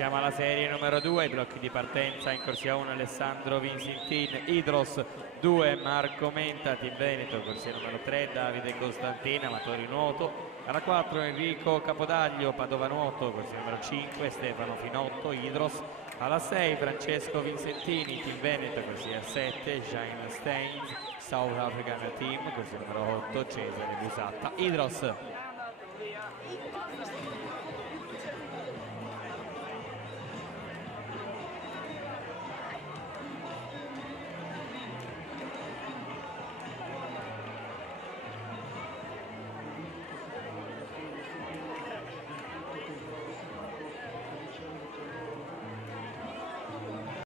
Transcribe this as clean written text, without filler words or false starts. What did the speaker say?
Passiamo alla serie numero 2, i blocchi di partenza in corsia 1 Alessandro Vincentin, Idros 2 Marco Menta, Team Veneto, corsia numero 3 Davide Costantina, amatori nuoto, alla 4 Enrico Capodaglio, Padova nuoto, corsia numero 5 Stefano Finotto, Idros, alla 6 Francesco Vincentini, Team Veneto, corsia 7 Jaime Steins, South African Team, corsia numero 8 Cesare Busatta, Idros.